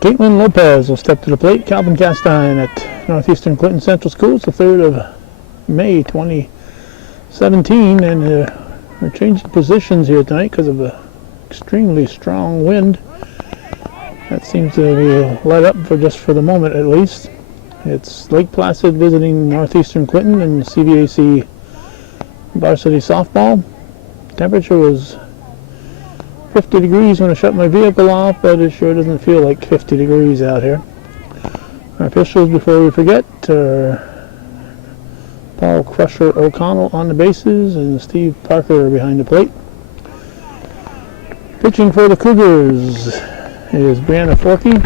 Caitlin Lopez will step to the plate. Calvin Castine at Northeastern Clinton Central School. It's the 3rd of May 2017, and we're changing positions here tonight because of an extremely strong wind. That seems to be let up for the moment at least. It's Lake Placid visiting Northeastern Clinton and CVAC varsity softball. Temperature was 50 degrees when I shut my vehicle off, but it sure doesn't feel like 50 degrees out here. Our officials, before we forget, are Paul Crusher O'Connell on the bases and Steve Parker behind the plate. Pitching for the Cougars is Brianna Forkey.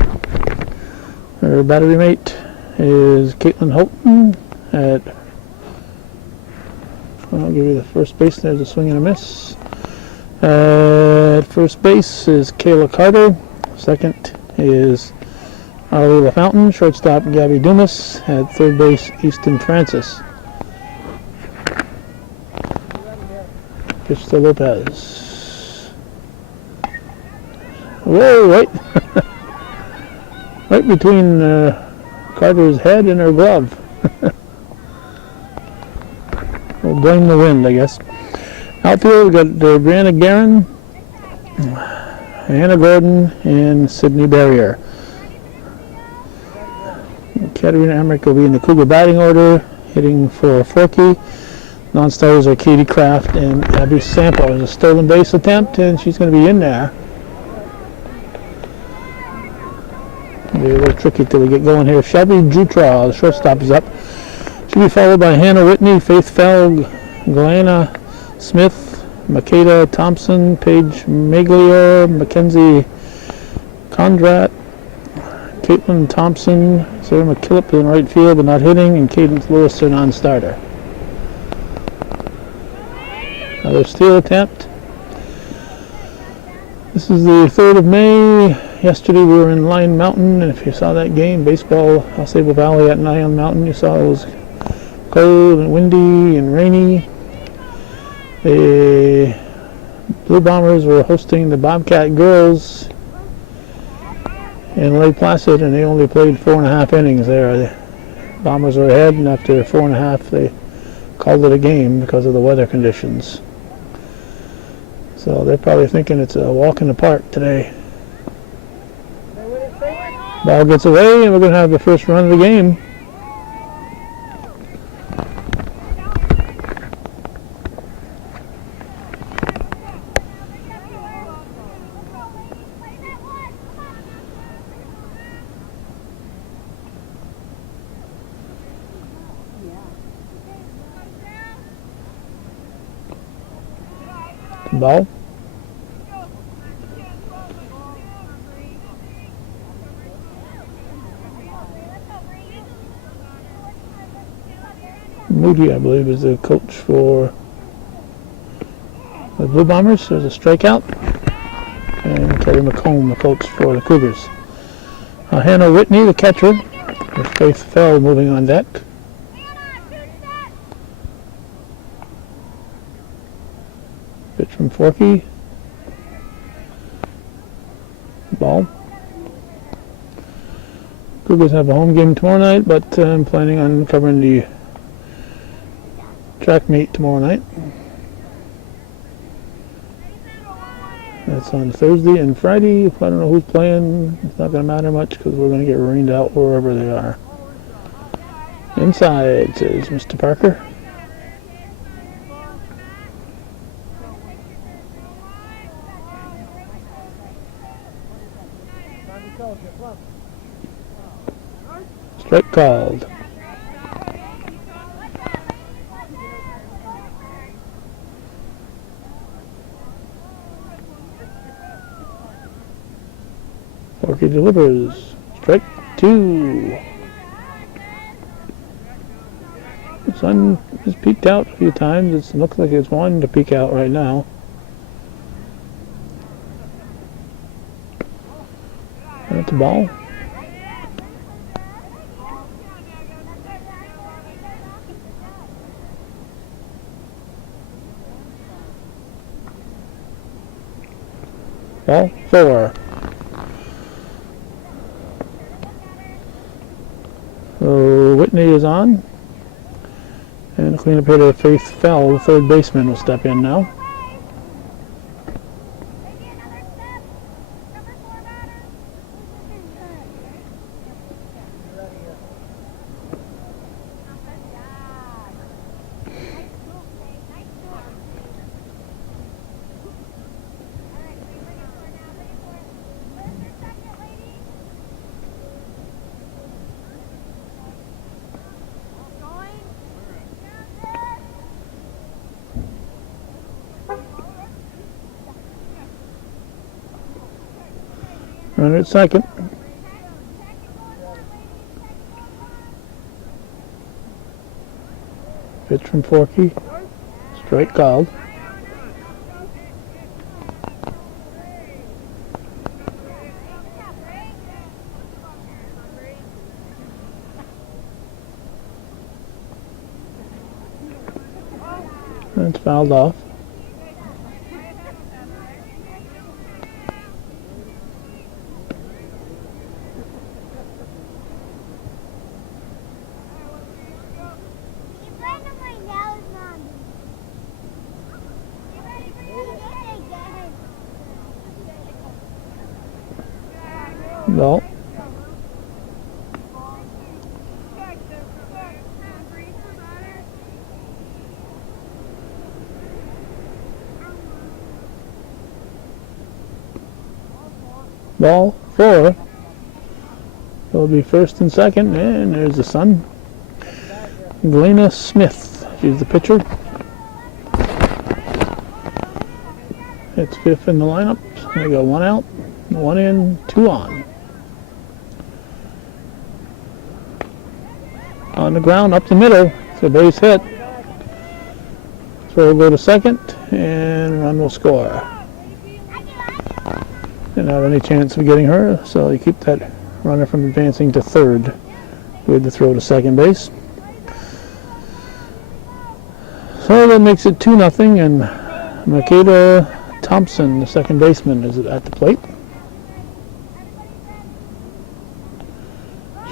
Her battery mate is Caitlin Houghton at, I'll give you the first base. There's a swing and a miss. At first base is Kayla Carter. Second is Arlie LaFountain. Shortstop Gabby Dumas. At third base, Easton Francis. Pitch to Lopez. Whoa, right, right between Carter's head and her glove. We'll blame the wind, I guess. Outfield, we've got Brianna Guerin, Hannah Gordon, and Sydney Barrier. Katerina Emmerich will be in the Cougar batting order, hitting for Forkey. Non-starters are Katie Kraft and Abby Sample. There's a stolen base attempt, and she's going to be in there. It'll be a little tricky till we get going here. Shelby Jutra, the shortstop, is up. She'll be followed by Hannah Whitney, Faith Feld, Glenna Smith, Makeda Thompson, Paige Maglier, Mackenzie Condrat, Caitlin Thompson, Sarah McKillop in right field but not hitting, and Cadence Lewis, their non-starter. Another steal attempt. This is the 3rd of May. Yesterday we were in Lion Mountain, and if you saw that game, baseball, El Sable Valley at Lion Mountain, you saw it was cold and windy and rainy. The Blue Bombers were hosting the Bobcat girls in Lake Placid, and they only played 4.5 innings there. The Bombers were ahead, and after 4.5 they called it a game because of the weather conditions. So they're probably thinking it's a walk in the park today. Ball gets away, and we're going to have the first run of the game. Ball. Moody, I believe, is the coach for the Blue Bombers. There's a strikeout. And Terry McComb, the coach for the Cougars. Hannah Whitney, the catcher, with Faith Feld moving on deck. Pitch from Forkey. Ball. Cougars have a home game tomorrow night, but I'm planning on covering the track meet tomorrow night. That's on Thursday and Friday. I don't know who's playing. It's not going to matter much because we're going to get rained out wherever they are. Inside, says Mr. Parker. Strike called. Forkey delivers. Strike 2. The sun has peeked out a few times. It looks like it's wanting to peek out right now. That's the ball. Ball 4. So Whitney is on. And the cleanup hitter, Faith Fell, the third baseman, will step in now. Runner at second. Pitch from Forkey. Strike called. That's fouled off. No. Ball 4. It'll be first and second, and there's the sun. Galena Smith, she's the pitcher. It's fifth in the lineup. They got 1 out, 1 in, 2 on. On the ground, up the middle, it's a base hit. So we'll go to second, and run will score. Didn't have any chance of getting her, so you keep that runner from advancing to third. Good to throw to second base. So that makes it 2-0, and Makeda Thompson, the second baseman, is at the plate.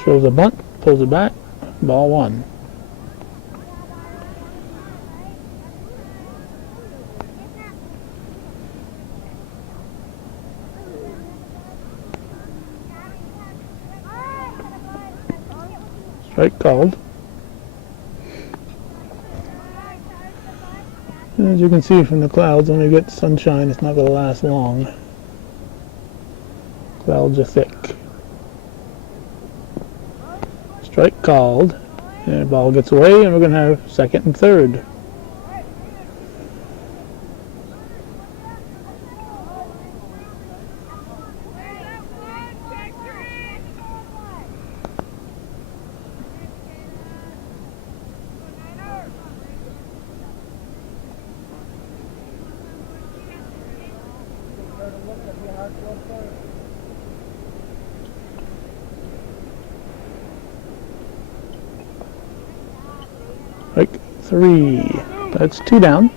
Shows a bunt, pulls it back. Ball 1. Strike called. As you can see from the clouds, when you get sunshine, it's not going to last long. Clouds are thick. Strike called, and the ball gets away, and we're going to have second and third. Strike 3. That's 2 down.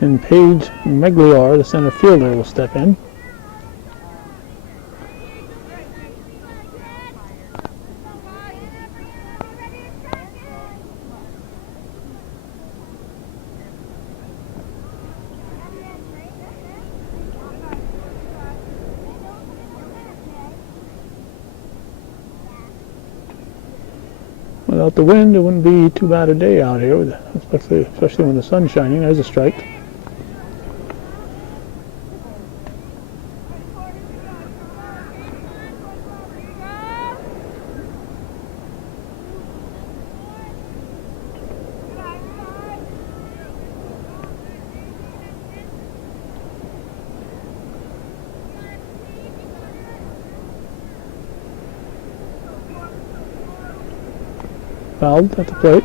And Paige Megliar, the center fielder, will step in. Without the wind, it wouldn't be too bad a day out here, especially when the sun's shining. There's a strike. Fouled at the plate.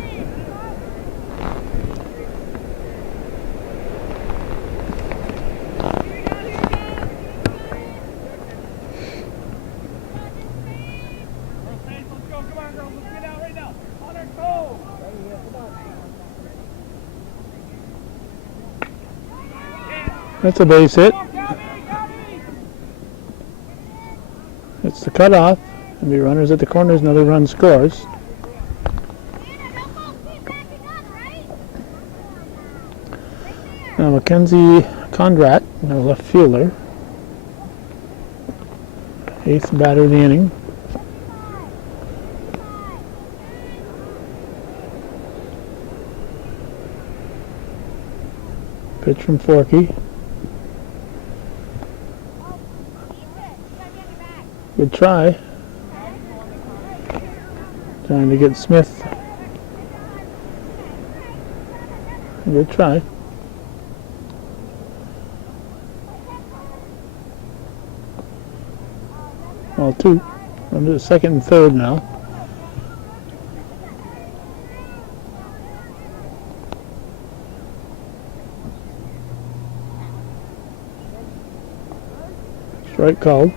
That's a base hit. the cutoff. There'll be runners at the corners, another run scores. Now Mackenzie Condrat, our left fielder, 8th batter of the inning. Pitch from Forkey. Good try. Trying to get Smith. Good try. Well, 2. Under the second and third now. Strike called.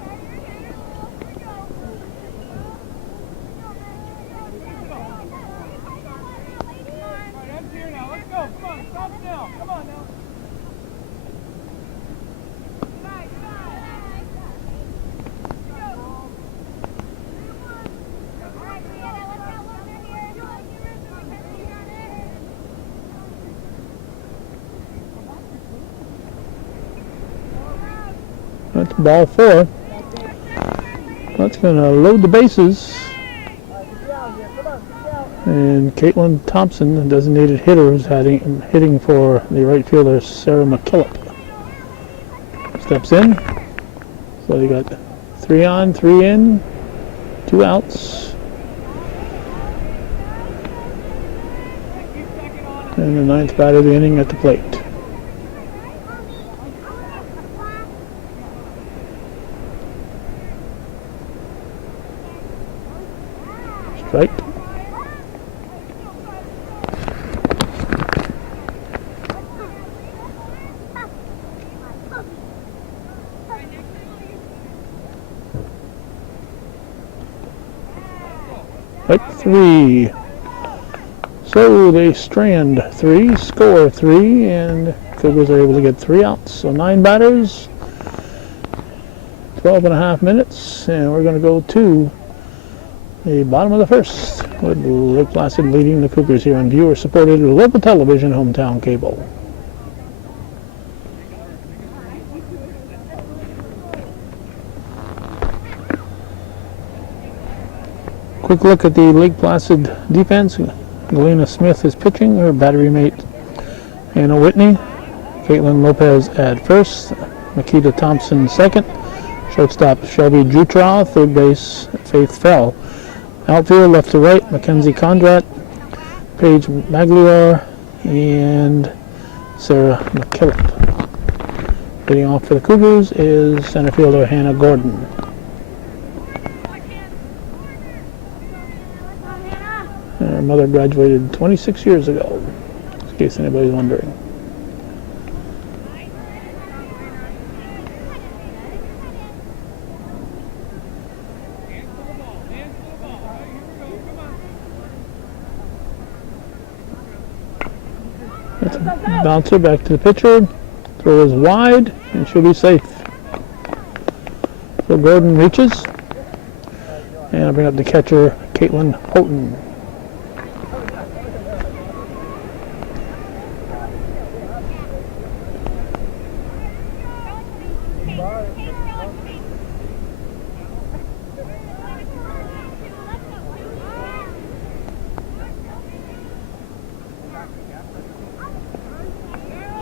That's ball 4. That's going to load the bases. And Caitlin Thompson, the designated hitter, is hitting for the right fielder, Sarah McKillop. Steps in. So you got 3 on, 3 in, 2 outs. And the 9th batter of the inning at the plate. Strike. Strike 3. So they strand 3, score 3, and Cougars are able to get 3 outs. So 9 batters, 12 and a half minutes, and we're going to go to the bottom of the first, with Lake Placid leading the Cougars here on viewer-supported local television, hometown cable. Quick look at the Lake Placid defense. Galena Smith is pitching, her battery mate Anna Whitney. Caitlin Lopez at first, Makita Thompson second, shortstop Shelby Jutrow, third base Faith Fell. Outfield left to right, Mackenzie Condrat, Paige Maglior, and Sarah McKillop. Leading off for the Cougars is center fielder Hannah Gordon. Her mother graduated 26 years ago, in case anybody's wondering. That's a bouncer back to the pitcher. Throw is wide and should be safe. So Gordon reaches. And I'll bring up the catcher, Caitlin Houghton.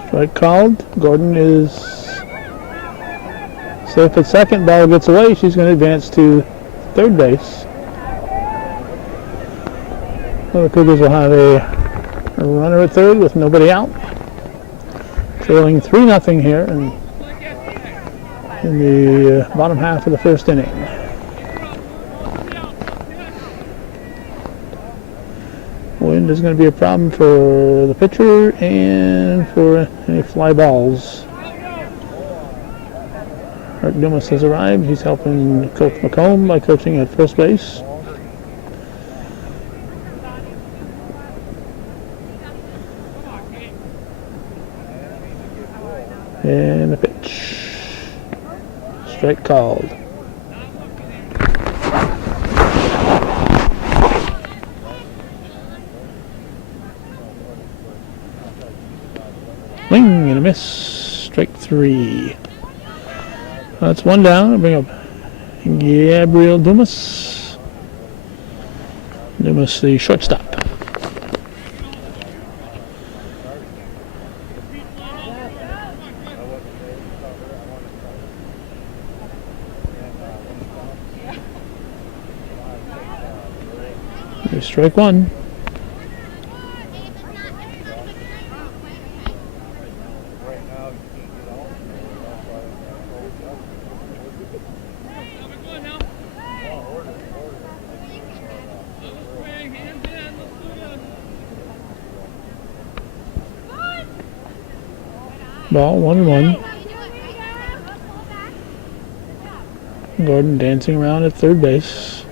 Strike called. Gordon is safe at second. Ball gets away. She's going to advance to third base. Well, the Cougars will have a runner at third with nobody out. Trailing 3-0 here in the bottom half of the first inning. Wind is going to be a problem for the pitcher and for any fly balls. Art Dumas has arrived. He's helping Coach McComb by coaching at first base. And the pitch. Strike called. Swing and a miss. Strike 3. That's one down. I'll bring up Gabriel Dumas. Dumas, the shortstop. There's strike 1. Ball 1-1. Gordon dancing around at third base.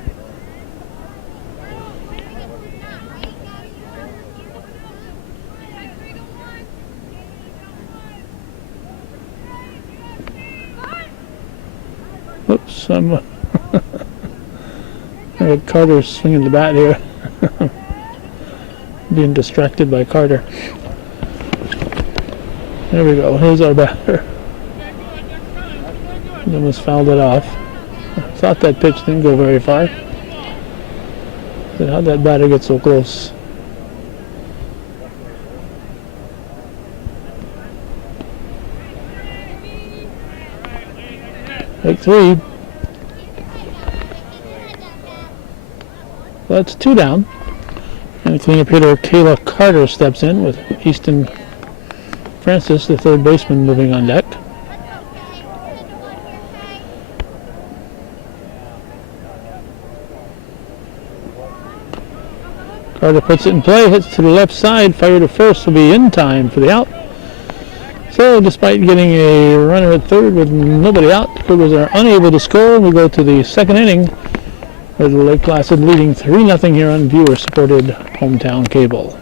Oops, I'm Carter's swinging the bat here. Being distracted by Carter. There we go. Here's our batter. Almost fouled it off. I thought that pitch didn't go very far. How'd that batter get so close? Take 3. That's 2 down. And cleanup hitter Kayla Carter steps in with Easton Francis, the third baseman, moving on deck. Carter puts it in play, hits to the left side, fire to first will be in time for the out. So despite getting a runner at third with nobody out, the Cougars are unable to score. We go to the second inning with Lake Placid leading 3-0 here on viewer-supported hometown cable.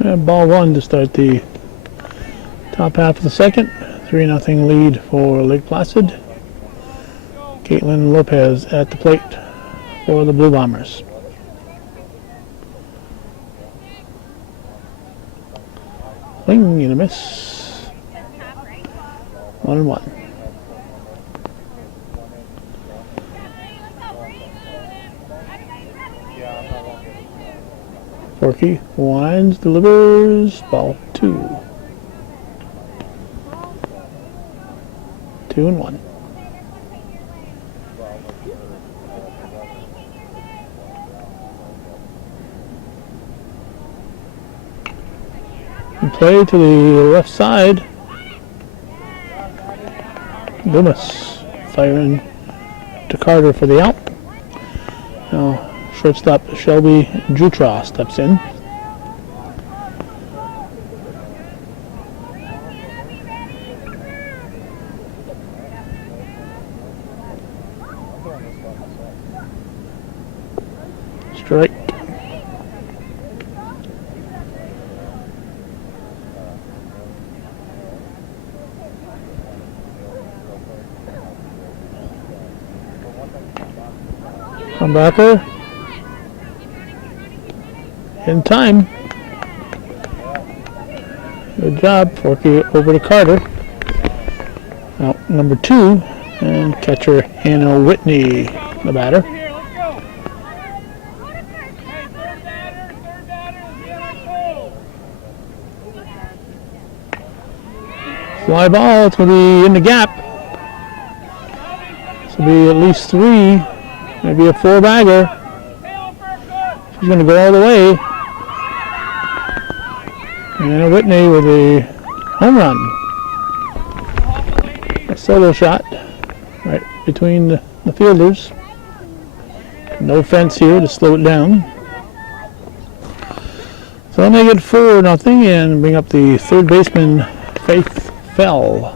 And ball 1 to start the top half of the second. 3-0 lead for Lake Placid. Caitlin Lopez at the plate for the Blue Bombers. Swing and a miss. 1-1. Forky winds, delivers, ball 2. 2-1. And play to the left side. Dumas firing to Carter for the out. Now shortstop Shelby Jutra steps in. Strike. Comebacker. In time. Good job. Forky over to Carter. Out number 2. And catcher Hannah Whitney, the batter. Fly ball. It's going to be in the gap. This will be at least 3. Maybe a 4-bagger. She's going to go all the way. And Whitney with a home run. A solo shot right between the fielders. No fence here to slow it down. So they make it 4-0 and bring up the third baseman, Faith Fell.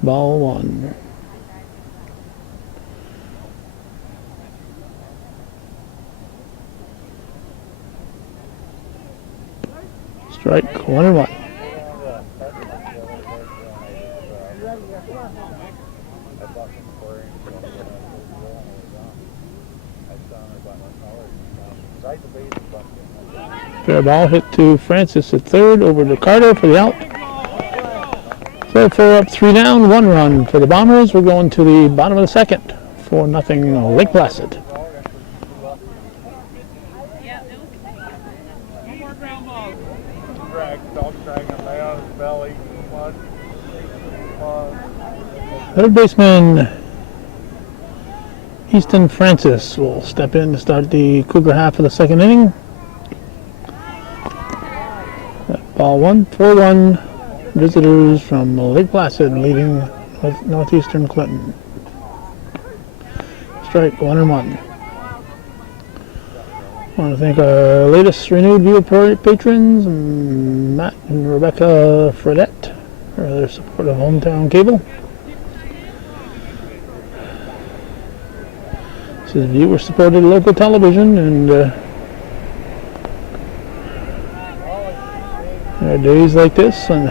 Ball 1. Strike 1-1. Fair ball hit to Francis at third, over to Carter for the out. So 4 up, 3 down, 1 run for the Bombers. We're going to the bottom of the second. 4-0 Lake Placid. Third baseman Easton Francis will step in to start the Cougar half of the second inning. Ball 1, 4-1. Visitors from Lake Placid leading Northeastern Clinton. Strike 1-1. I want to thank our latest renewed viewer patrons, Matt and Rebecca Fredette, for their support of Hometown Cable. This is viewer-supported local television, and there are days like this, and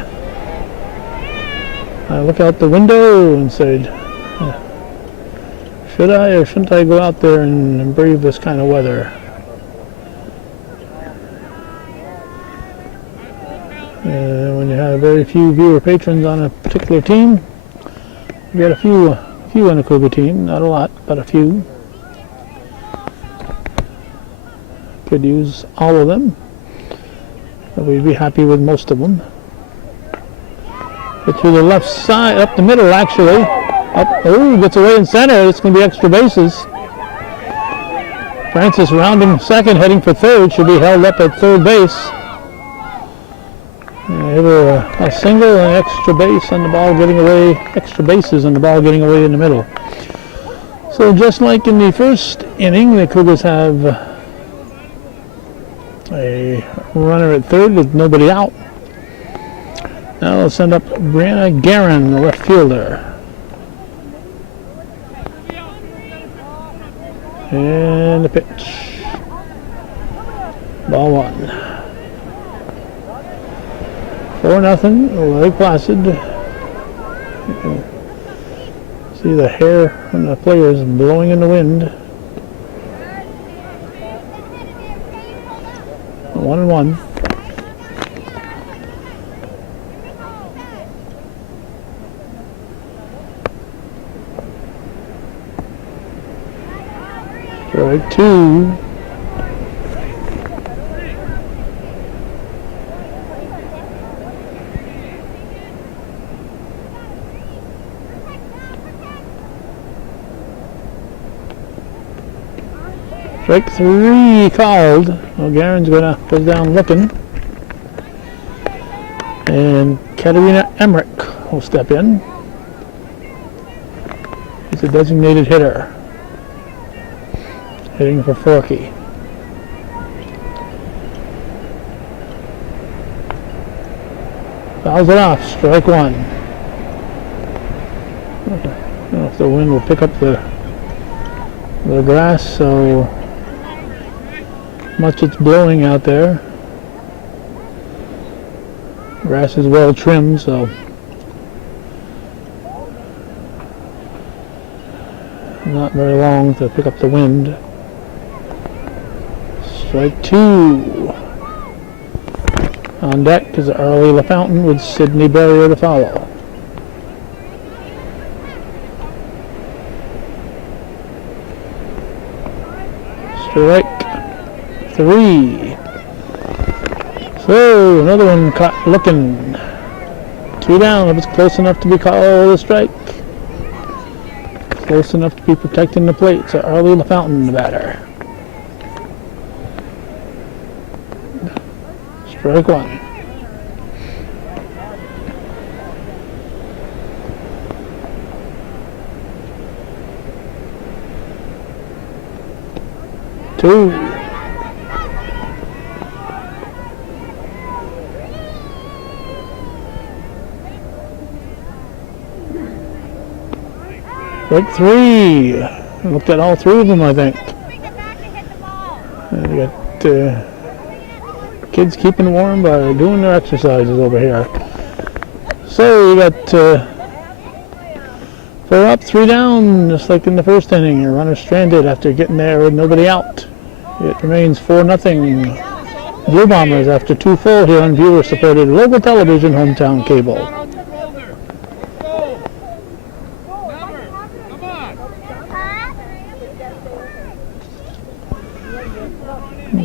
I look out the window and say, should I or shouldn't I go out there and brave this kind of weather? When you have very few viewer patrons on a particular team, you get a few on a Cougar team, not a lot, but a few. Could use all of them, but we'd be happy with most of them. Hit through the left side, up the middle actually. Gets away in center. It's going to be extra bases. Francis rounding second, heading for third. Should be held up at third base. A single and extra base on the ball getting away. Extra bases on the ball getting away in the middle. So just like in the first inning, the Cougars have a runner at third with nobody out. Now they'll send up Brianna Guerin, the left fielder. And the pitch. Ball 1. 4-0 Lake Placid. You can see the hair from the players blowing in the wind. 1-1. Strike 2. Strike 3 called. Well, Garen's goes down looking. And Katerina Emmerich will step in. He's a designated hitter. Hitting for Forky. Fouls it off. Strike 1. I don't know if the wind will pick up the grass, so much it's blowing out there. Grass is well trimmed, so not very long to pick up the wind. Strike 2. On deck is Arlie LaFountain with Sydney Barrier to follow. Strike 3. So another one caught looking. 2 down. If it's close enough to be called a strike. Close enough to be protecting the plate. So Arlie LaFountain, the batter. Strike 1. Two. Strike 3. I looked at all 3 of them, I think. We got kids keeping warm by doing their exercises over here. So we got 4 up, 3 down, just like in the first inning. Your runner stranded after getting there with nobody out. It remains 4-0 Blue Bombers after 2 full here on viewer-supported local television, hometown cable.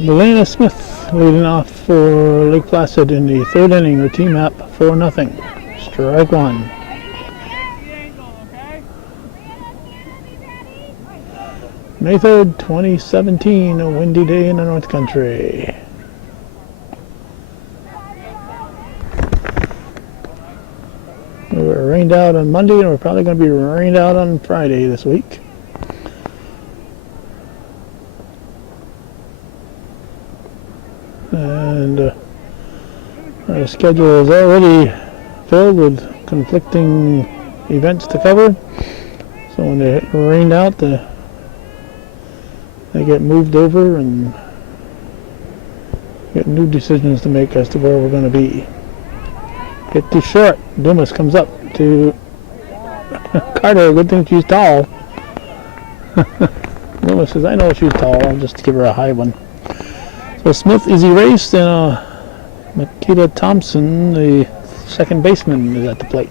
Elena Smith leading off for Lake Placid in the 3rd inning. Her team up 4-0. Strike 1. May 3rd, 2017, a windy day in the North Country. We were rained out on Monday, and we're probably going to be rained out on Friday this week. And our schedule is already filled with conflicting events to cover. So when they rained out, they get moved over and get new decisions to make as to where we're going to be. Hit too short. Dumas comes up to Carter. Good thing she's tall. Dumas says, I know she's tall. I'll just give her a high one. So Smith is erased, and Makita Thompson, the second baseman, is at the plate.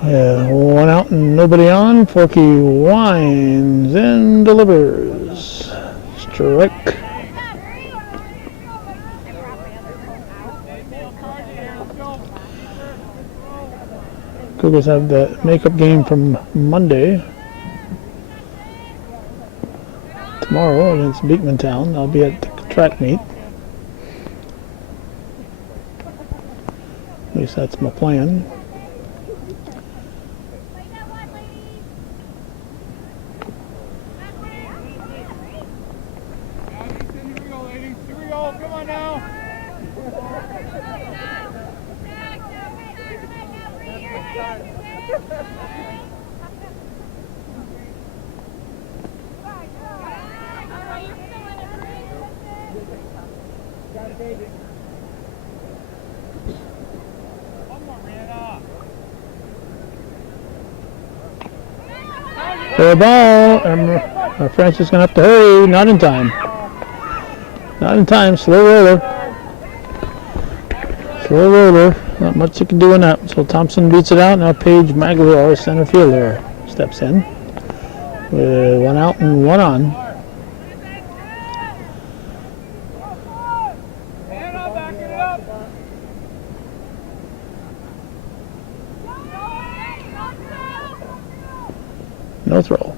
1 out and nobody on. Forky winds and delivers. Strike. Cougars have the makeup game from Monday. Tomorrow against Beekmantown. I'll be at the track meet. At least that's my plan. Come on now. For a ball, Francis is going to have to hurry. Not in time. Not in time. Slow roller. Slow roller. Not much you can do in that. So Thompson beats it out. Now Paige Magloire, center fielder, steps in with 1 out and 1 on. No throw.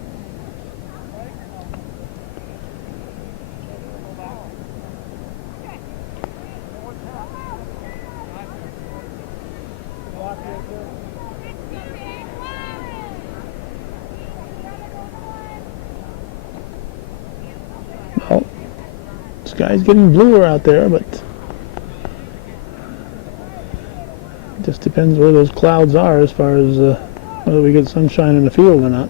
Well, this guy's getting bluer out there, but it just depends where those clouds are as far as whether we get sunshine in the field or not.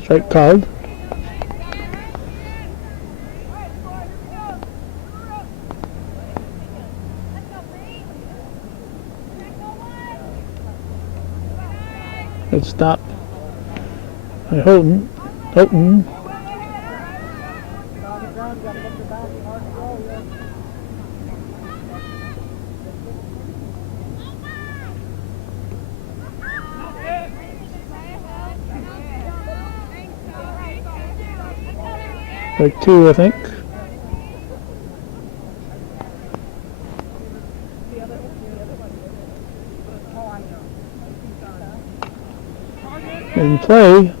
Strike called. Good stop by Houghton. Strike 2, I think. In play.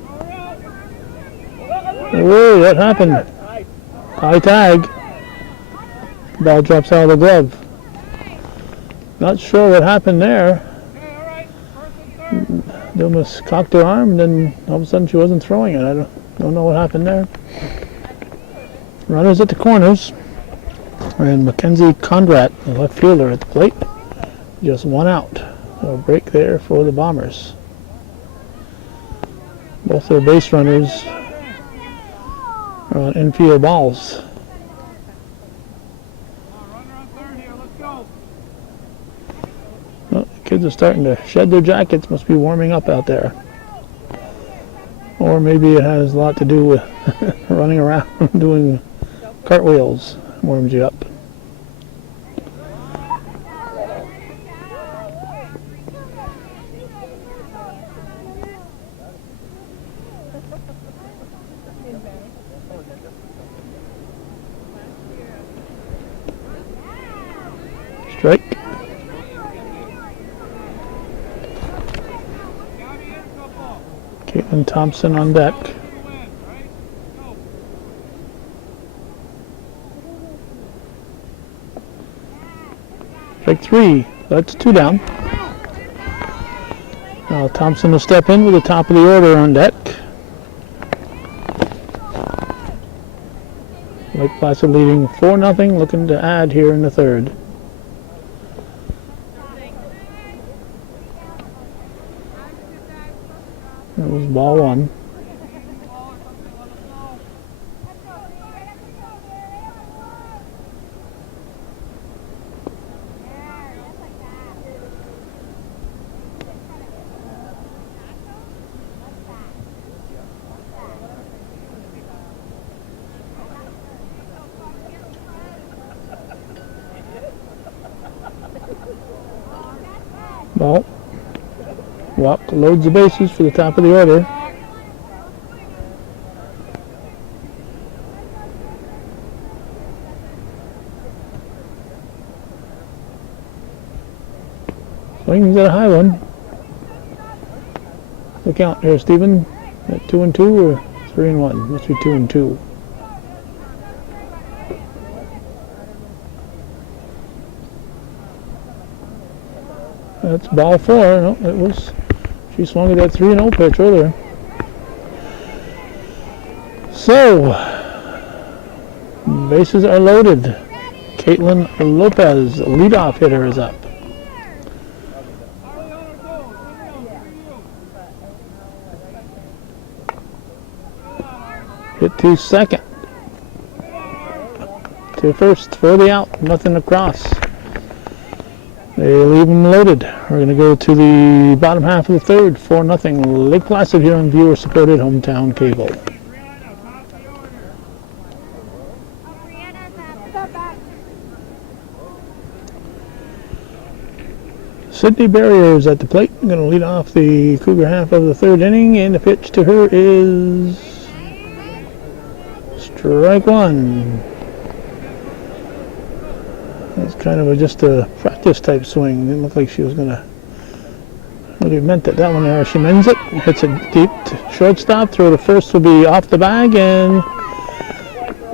Whoa, what happened? High tag. Ball drops out of the glove. Not sure what happened there. Dumas cocked her arm, and then all of a sudden she wasn't throwing it. I don't know what happened there. Runners at the corners. And Mackenzie Conrad, the left fielder, at the plate. Just 1 out. So a break there for the Bombers. Both their base runners are on infield balls. Kids are starting to shed their jackets. Must be warming up out there. Or maybe it has a lot to do with running around doing cartwheels. Warms you up. Strike. Caitlin Thompson on deck. Strike 3. That's 2 down. Now Thompson will step in with the top of the order on deck. Lake Placid leading 4-0, looking to add here in the third. That was ball 1. Ball. Walk loads the bases for the top of the order. Swings at a high one. The count here, Stephen. At 2-2 or 3-1? Must be 2-2. That's ball 4. No, it was. She swung at that 3-0 pitch earlier. So, bases are loaded. Caitlin Lopez, leadoff hitter, is up. Hit to second. To first for the out. Nothing across. They leave them loaded. We're going to go to the bottom half of the third. 4-0. Lake Placid here on viewer-supported hometown cable. Sydney Barriers at the plate. Going to lead off the Cougar half of the third inning, and the pitch to her is strike 1. It's kind of just a practice type swing. It didn't look like she was going to really meant it. That one there, she mends it, hits it deep to shortstop. Throw to first will be off the bag, and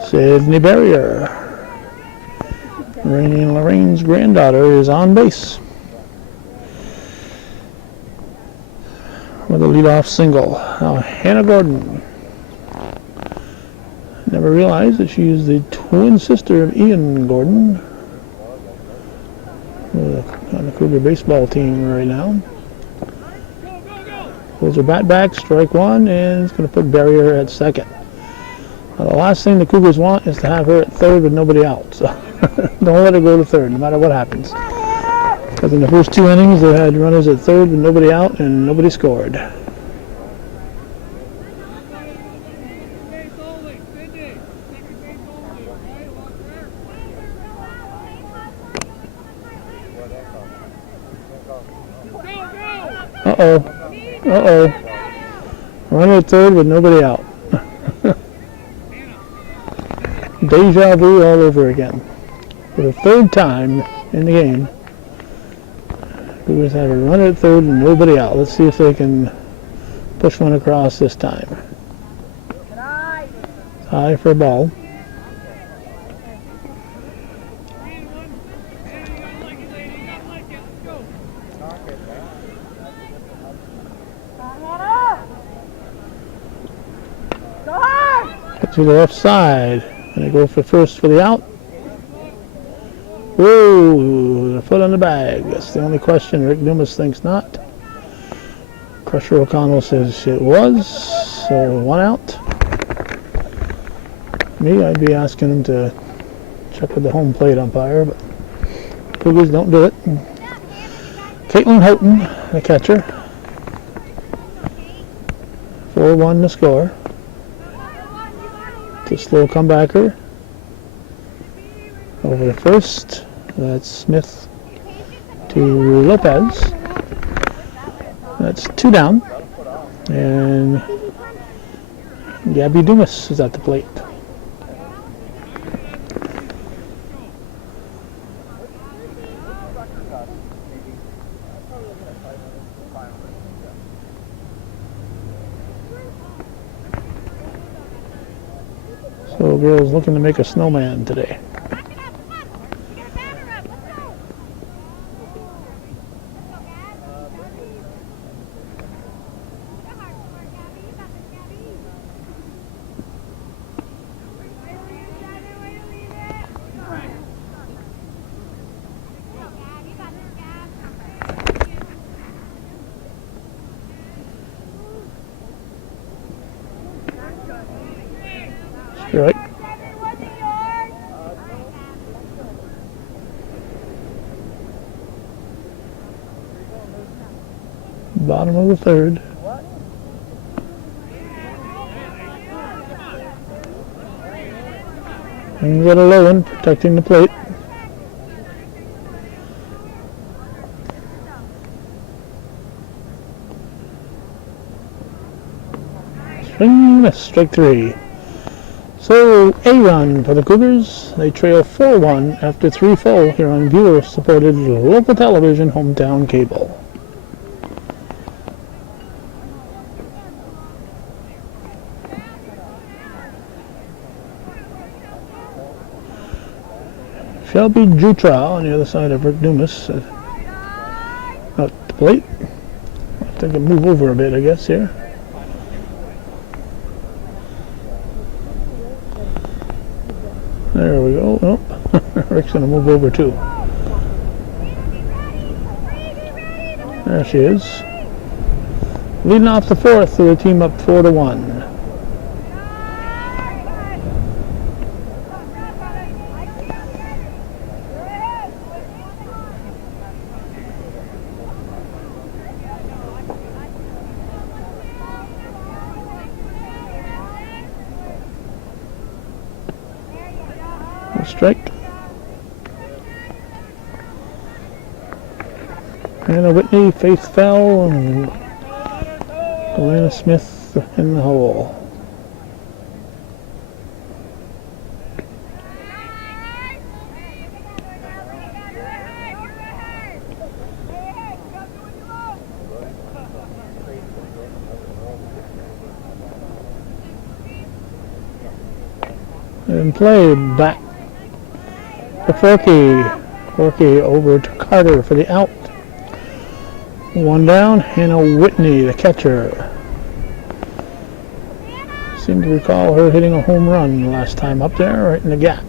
Sydney Barrier, Rainey and Lorraine's granddaughter, is on base with a leadoff single. Now Hannah Gordon. Never realized that she is the twin sister of Ian Gordon. On the Cougar baseball team right now. Pulls her bat back, strike 1, and it's going to put Barrier at second. Now, the last thing the Cougars want is to have her at third with nobody out. So don't let her go to third, no matter what happens. Because in the first 2 innings, they had runners at third with nobody out, and nobody scored. Uh-oh. Runner at third with nobody out. Deja vu all over again. For the third time in the game, Cougars have a runner at third and nobody out. Let's see if they can push one across this time. High for a ball. To the left side, and they go for first for the out. Whoa, the foot on the bag. That's the only question. Rick Dumas thinks not. Crusher O'Connell says it was, so 1 out. Me, I'd be asking him to check with the home plate umpire, but Cougars don't do it. Caitlin Houghton, the catcher. 4-1 the score. It's a slow comebacker. Over to first. That's Smith to Lopez. That's 2 down. And Gabby Dumas is at the plate. So girls looking to make a snowman today. Strike. Bottom of the third. And got a low one protecting the plate. Swing and a miss, strike 3. So, a run for the Cougars. They trail 4-1 after 3 full here on viewer-supported local television, Hometown Cable. Shelby Jutra on the other side of Rick Dumas. Out the plate. I have to move over a bit, I guess, here. There we go. Oh, Rick's going to move over too. There she is. Leading off the fourth, so the team up 4-1. Strike. Hannah Whitney, Faith Fell, and Alana Smith in the hole. And play back to Forkey. Forkey over to Carter for the out. 1 down. Hannah Whitney, the catcher. Seem to recall her hitting a home run last time up there, right in the gap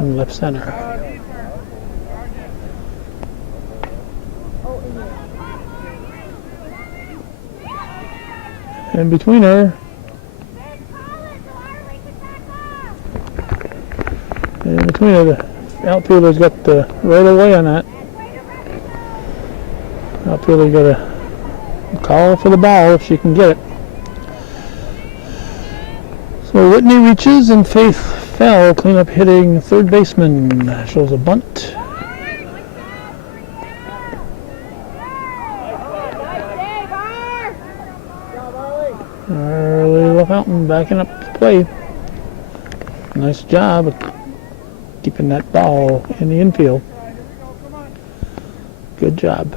in left center. And between her the outfielder's got the right away on that. Outfielder's got a call for the ball if she can get it. So Whitney reaches and Faith Fell, cleanup hitting third baseman, shows a bunt. Early Fountain backing up the play. Nice job of keeping that ball in the infield. Good job.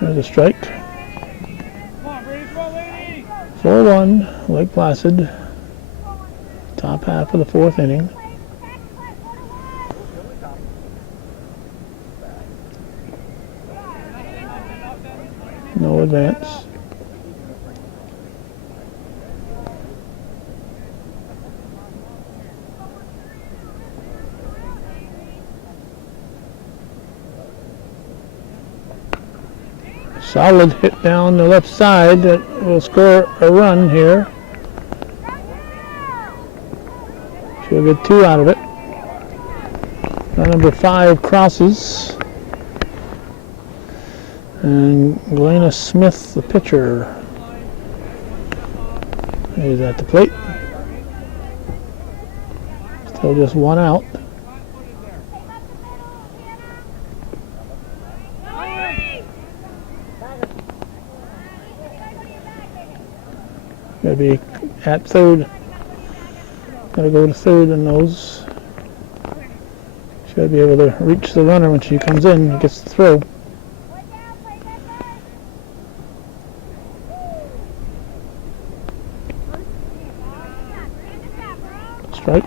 There's a strike. 4-1, Lake Placid. Top half of the fourth inning. No advance. Solid hit down the left side that will score a run here. She'll get 2 out of it. Number 5 crosses. And Glenna Smith, the pitcher, is at the plate. Still just one out. Gotta be at third. Gotta go to third in those. Should be able to reach the runner when she comes in and gets the throw. Strike.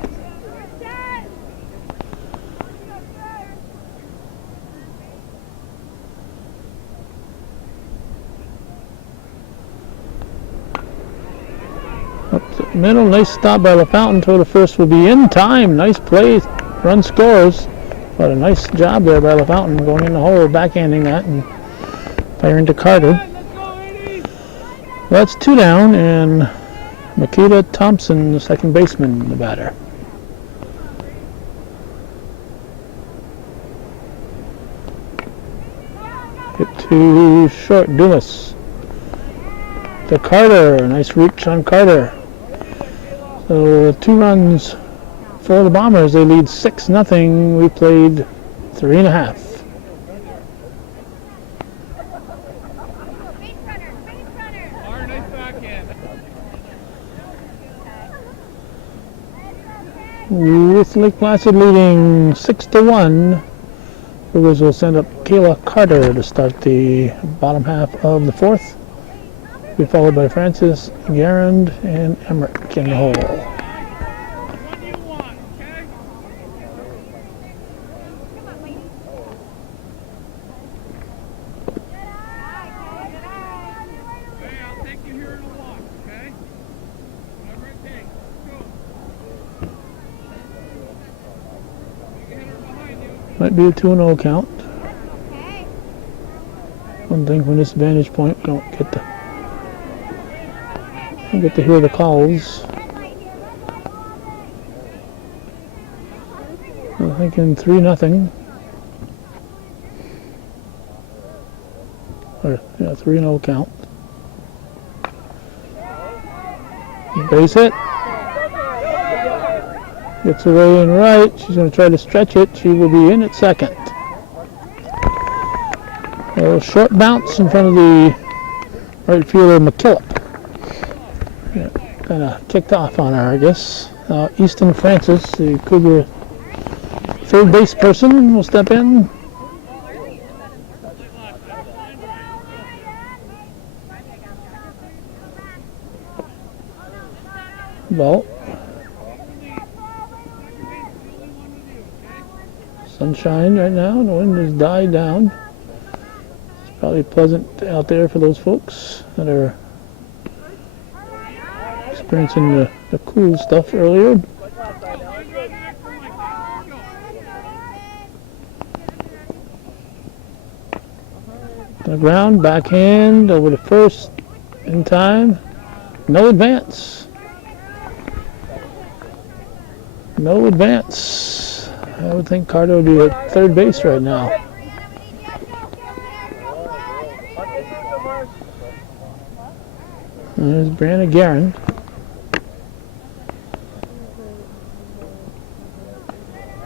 Up the middle, nice stop by LaFountain. Throw to first will be in time. Nice play. Run scores. But a nice job there by LaFountain going in the hole, backhanding that and firing to Carter. That's 2 down, and Makita Thompson, the second baseman, the batter. Hit to short, Dumas. To Carter, nice reach on Carter. So 2 runs for the Bombers. They lead 6-0. We played 3.5. With Lake Placid leading 6-1, Cougars will send up Kayla Carter to start the bottom half of the 4th. Be followed by Francis Garand and Emmerich in the hole. Might be a 2-0 count. One thing from this vantage point, we don't get to hear the calls. I'm thinking 3-0. Or, yeah, 3-0 count. Base hit. Gets away and right. She's going to try to stretch it. She will be in at second. A short bounce in front of the right fielder, McKillop. Yeah, kind of kicked off on her, I guess. Easton Francis, the Cougar third base person, will step in. Ball. Sunshine right now, the wind has died down. It's probably pleasant out there for those folks that are experiencing the cool stuff earlier. On the ground, backhand over to first in time. No advance. No advance. I would think Carter would be at third base right now. There's Brianna Guerin.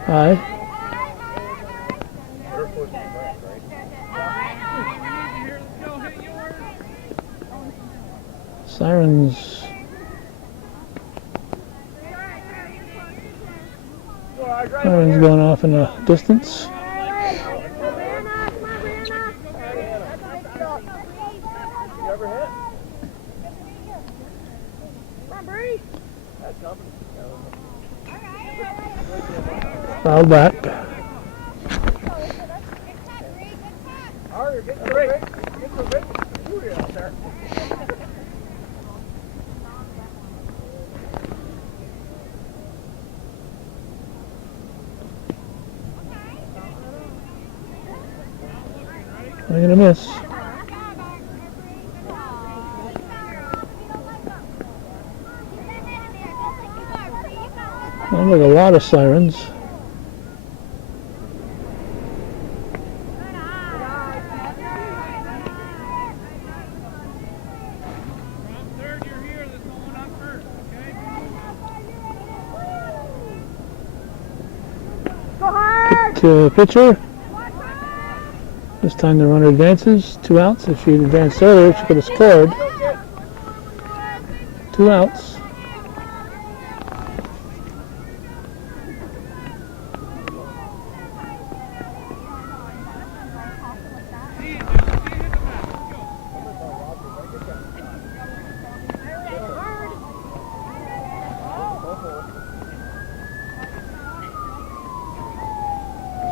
Hi. Sirens. Sirens going off in the distance. Foul back. I'm gonna miss. Sounds like a lot of sirens. pitcher. This time the runner advances. 2 outs. If she had advanced earlier, she could have scored. 2 outs.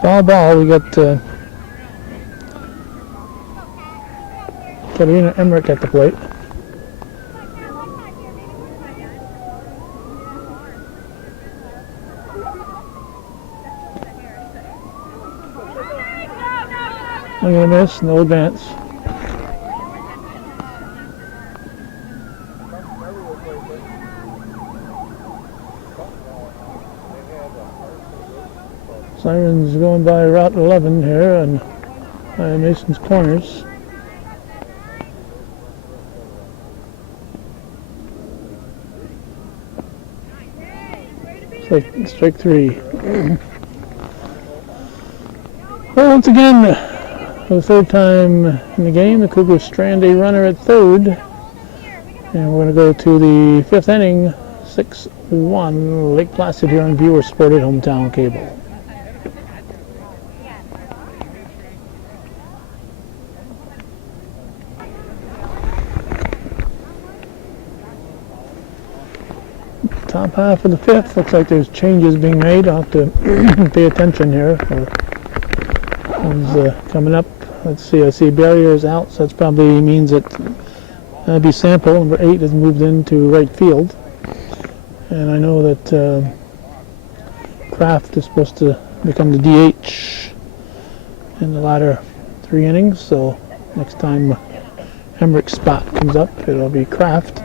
Foul ball. We got Katarina Emmerich at the plate. Swing and a miss, no advance. Sirens going by Route 11 here and Mason's Corners. Strike 3. Well, once again, for the 3rd time in the game, the Cougars strand a runner at 3rd. And we're going to go to the 5th inning, 6-1, Lake Placid here on viewer-supported hometown cable. Top half of the 5th, looks like there's changes being made. I'll have to pay attention here. Coming up, let's see, I see Barrier's out, so that probably means that Abby Sample, number 8, has moved into right field. And I know that Kraft is supposed to become the DH in the latter 3 innings, so next time Emmerich's spot comes up, it'll be Kraft.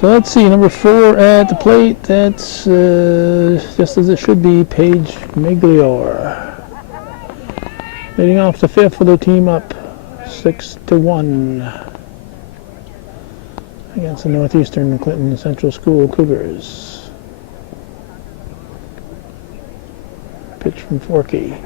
So let's see, number 4 at the plate, that's just as it should be, Paige Miglior. Leading off the 5th for their team up 6-1 against the Northeastern Clinton Central School Cougars. Pitch from Forkey.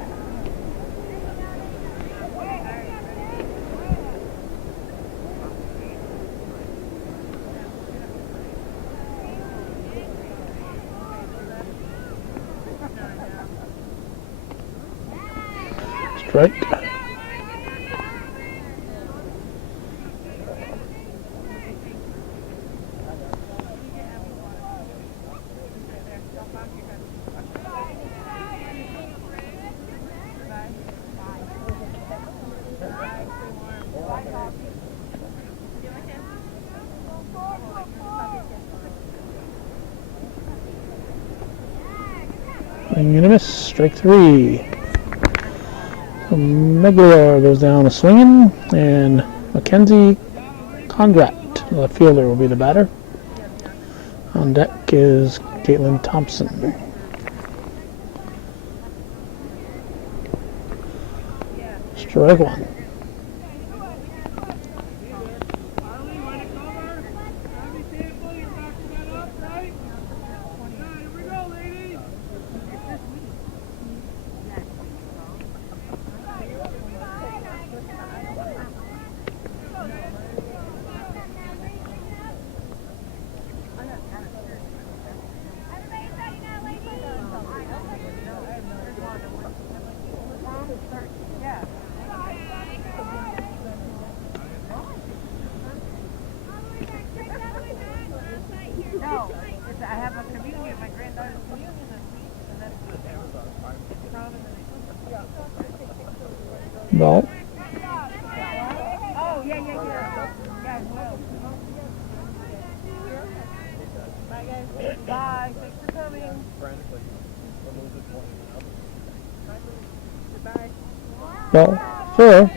Strike. Swing and a miss. Strike 3. Miglior goes down a swinging, and Mackenzie Condrat, the left fielder, will be the batter. On deck is Caitlin Thompson. Strike 1. Ball. Oh, yeah. Bye. Thanks for coming. Goodbye. Ball 4.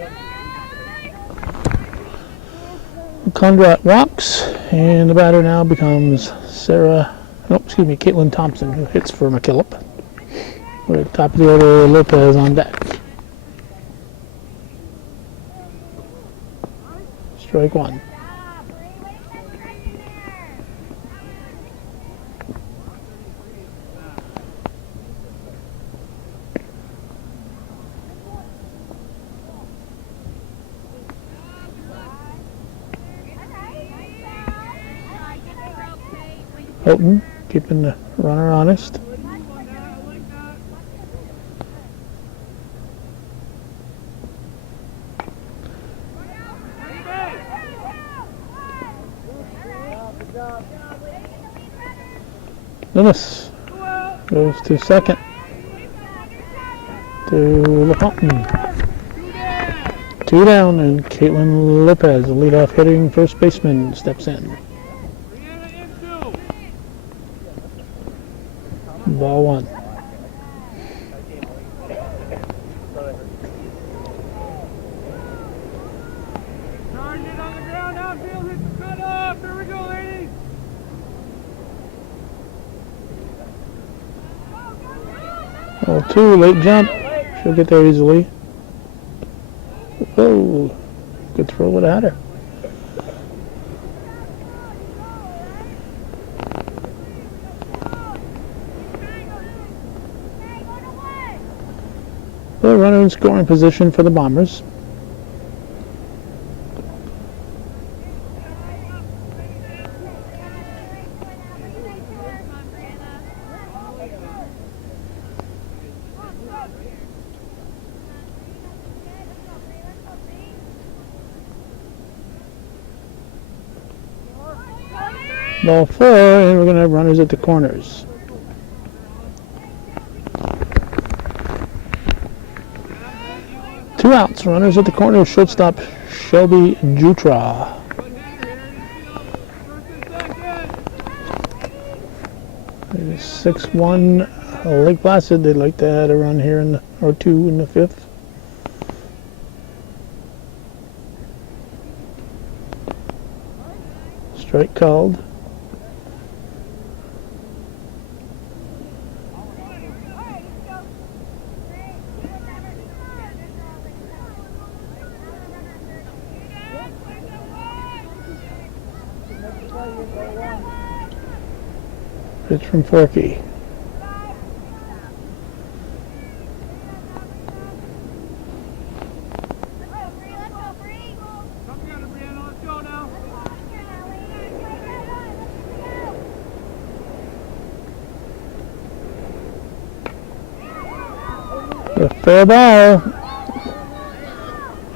Condrat walks, and the batter now becomes Caitlin Thompson, who hits for McKillop. We're at the top of the order, Lopez on deck. Strike 1. Houghton keeping the runner honest. Lewis goes to second to Houghton. 2 down, and Caitlin Lopez, the leadoff hitting first baseman, steps in. Ball 1. Target on the ground, outfield, hit the cutoff. There we go, ladies. Ball 2, late jump. She'll get there easily. Whoa, good throw with a header. The runner in scoring position for the Bombers. Ball 4, and we're going to have runners at the corners. Two outs, runners at the corner, shortstop Shelby Jutra. 6-1 Lake Placid. They'd like to add a run here or two in the 5th. Strike called. Pitch from Forky. A fair ball.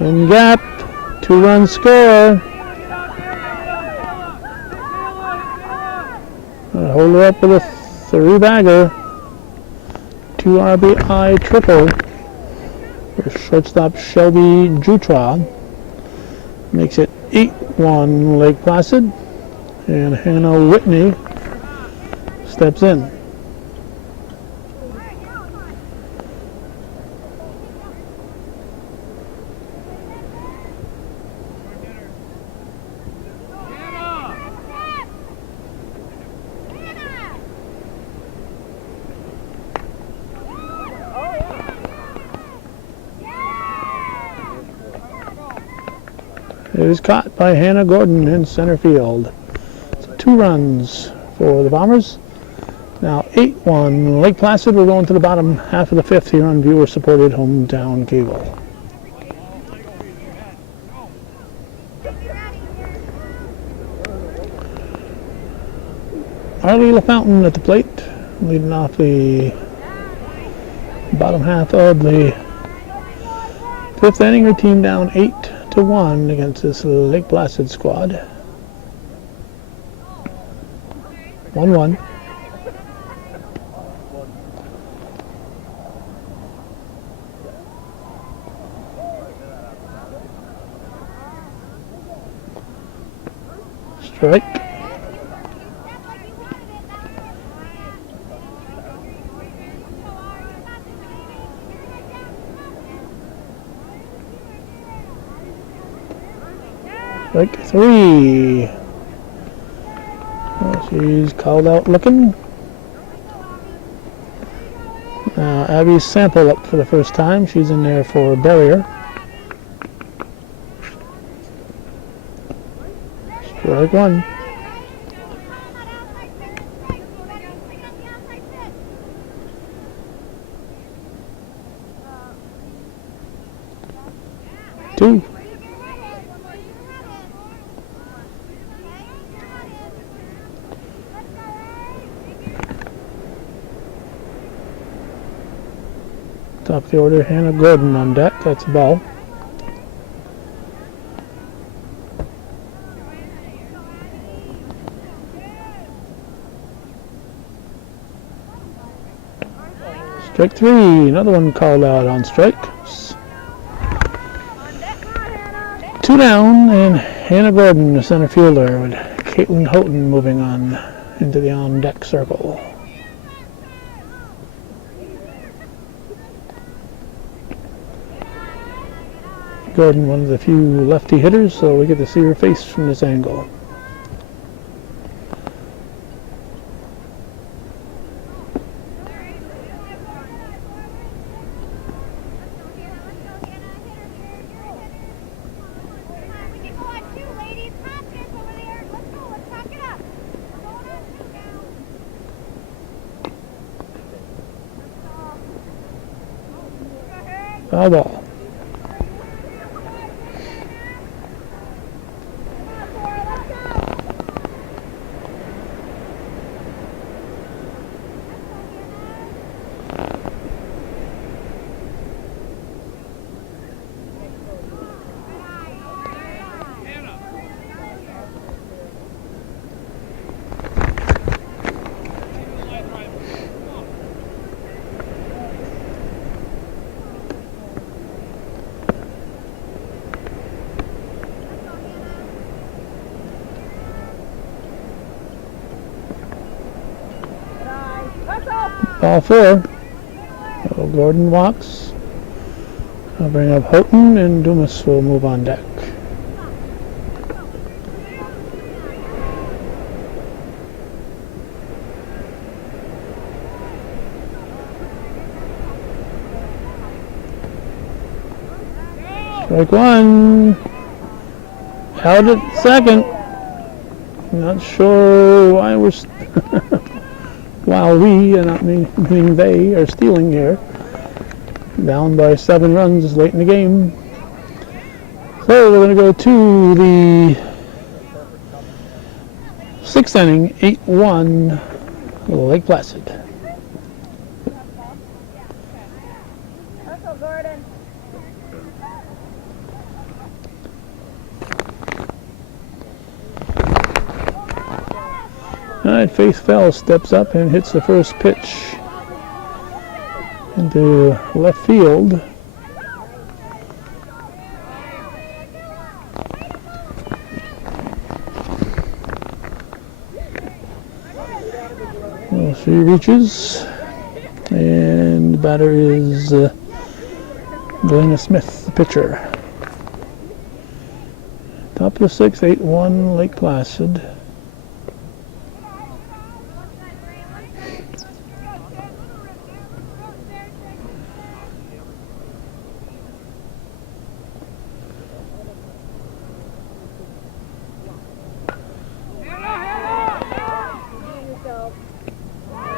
In gap. 2-run score. Hold her up with a 3-bagger. 2 RBI triple for shortstop Shelby Jutra. Makes it 8-1 Lake Placid. And Hannah Whitney steps in. It is caught by Hannah Gordon in center field. So 2 runs for the Bombers. Now 8-1 Lake Placid. We're going to the bottom half of the 5th here on viewer-supported hometown cable. Arlie LaFountain at the plate, leading off the bottom half of the 5th inning. Her team down 8-1 against this Lake Placid squad. 1-1. Strike. Strike 3. Oh, she's called out looking. Now Abby Sample up for the first time. She's in there for a barrier. Strike 1. Two. Top of the order, Hannah Gordon on deck. That's a ball. Strike three. Another one called out on strikes. 2 down, and Hannah Gordon, the center fielder, with Caitlin Houghton moving on into the on-deck circle. Gordon, one of the few lefty hitters, so we get to see her face from this angle. Foul ball. Ball 4. So Gordon walks. I'll bring up Houghton, and Dumas will move on deck. Strike 1. Held at second. Not sure why we're while we, and not meaning they, are stealing here. Down by 7 runs late in the game. So we're going to go to the 6th inning, 8-1, Lake Placid. All right, Faith Fell steps up and hits the first pitch into left field. Well, she reaches, and the batter is Glenna Smith, the pitcher. Top of the 6th, 8-1, Lake Placid.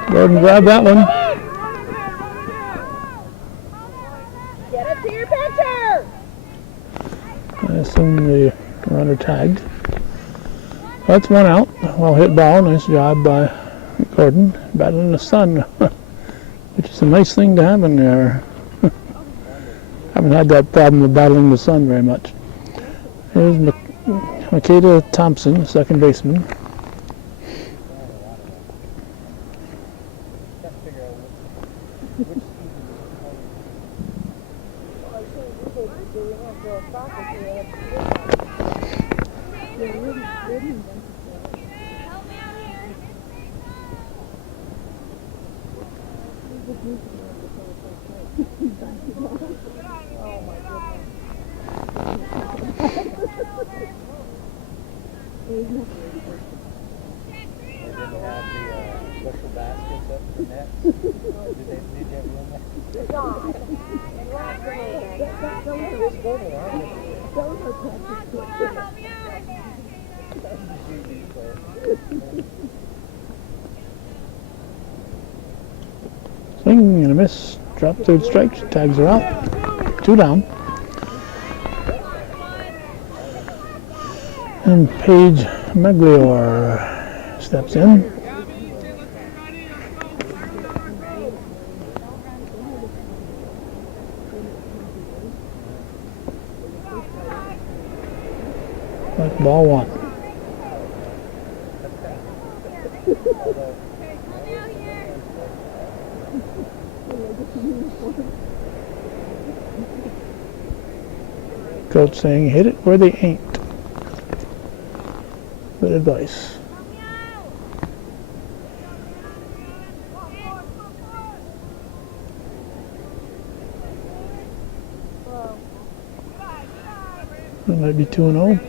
Gordon grabbed that one. Get it to your pitcher! I assume the runner tagged. That's 1 out. Well hit ball. Nice job by Gordon. Battling the sun, which is a nice thing to have in there. Haven't had that problem of battling the sun very much. Here's Makeda Thompson, second baseman. Swing and a miss. Drop third strike. She tags her out. 2 down. And Paige Magliore steps in. ball one. Coach saying hit it where they ain't. Good advice. It might be 2-0.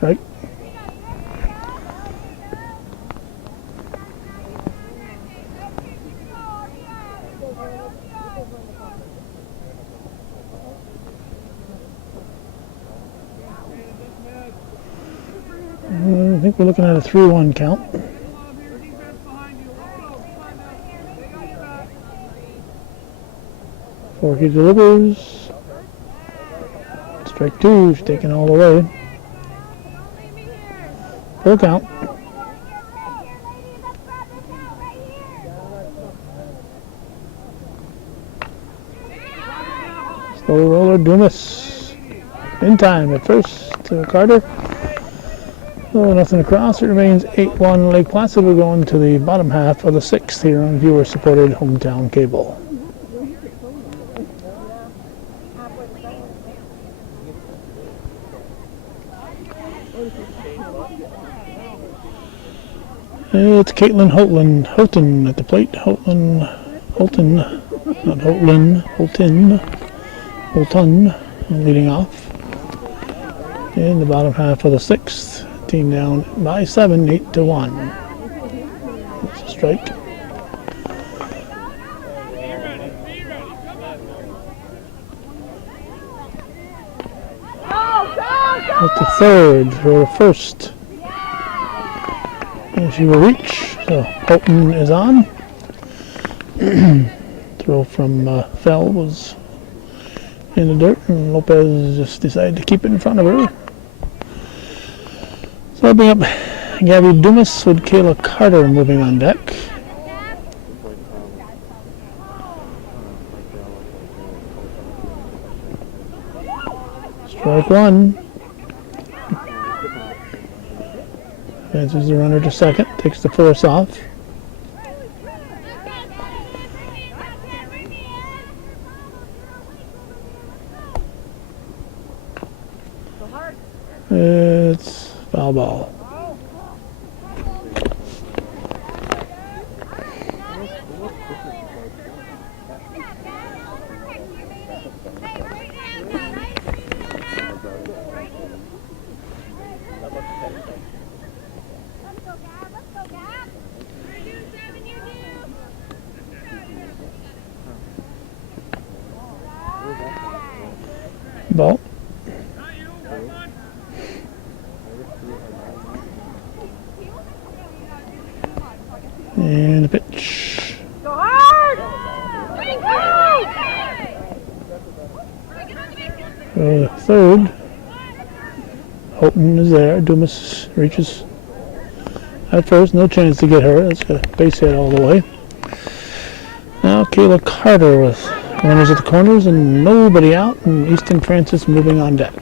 Right. I think we're looking at a 3-1 count. Forky delivers. Strike two, she's taken all the way. Full count. Slow roller, Dumas. In time at first to Carter. Oh, nothing across. It remains 8-1 Lake Placid. We're going to the bottom half of the sixth here on viewer-supported hometown cable. It's Caitlin Houghton at the plate. Holton, not Holton, leading off. In the bottom half of the sixth. Team down by 7, 8-1. It's a strike. That's the third for the first. And she will reach. So Holton is on. Throw from Fell was in the dirt, and Lopez just decided to keep it in front of her. So I'll bring up Gabby Dumas with Kayla Carter moving on deck. Strike one. Advances the runner to second, takes the force off. It's foul ball. Ball. And a pitch. Go hard! Third. Holton is there. Dumas reaches at first. No chance to get her. That's a base hit all the way. Now Kayla Carter with runners at the corners and nobody out. And Easton Francis moving on deck.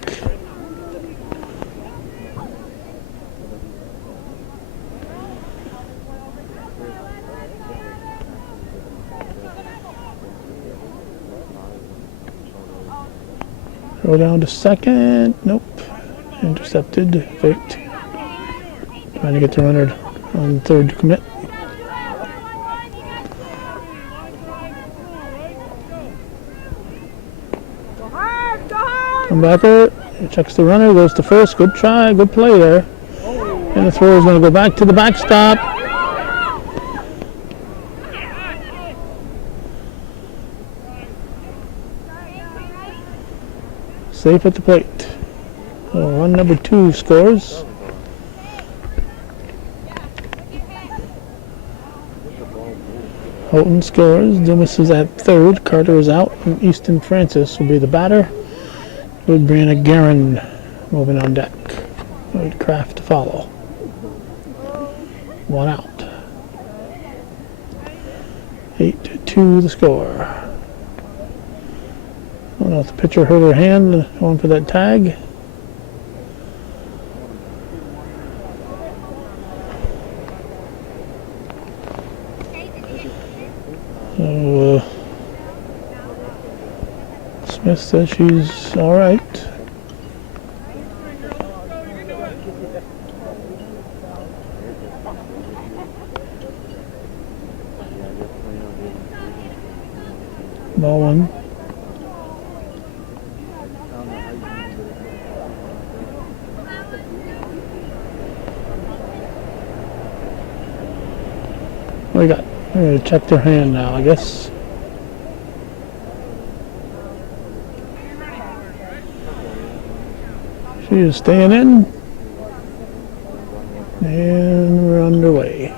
Throw down to second. Nope. Intercepted. Faked. Trying to get the runner on third to commit. Come back there. Checks the runner. Goes to first. Good try. Good play there. And the throw is going to go back to the backstop. Safe at the plate. So run number 2 scores. Holton scores. Dumas is at third. Carter is out. And Easton Francis will be the batter. With Brianna Guerin moving on deck. With Kraft to follow. 1 out. 8-2 the score. I don't know if the pitcher hurt her hand going for that tag. So, Smith says she's all right. Ball 1. What do we got? I'm going to check their hand now, I guess. She is staying in. And we're underway.